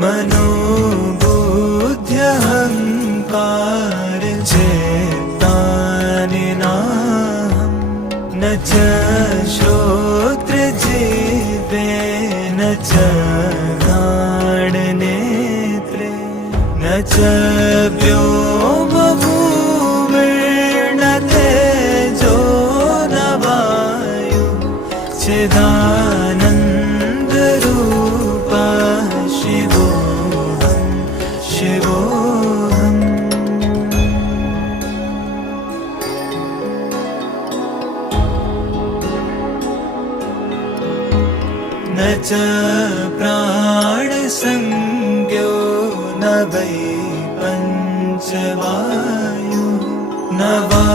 मनोबुद्ध्यहङ्कार चेतानि नाहम्। न च श्रोत्रजिह्वे न च घ्राणनेत्रे न च व्योमभूमिर्न तेजो न वायुः चिदानन्दरूपः शिवोऽहं शिवोऽहम्। न च प्राणसंज्ञो न वै पञ्चवायुः न वा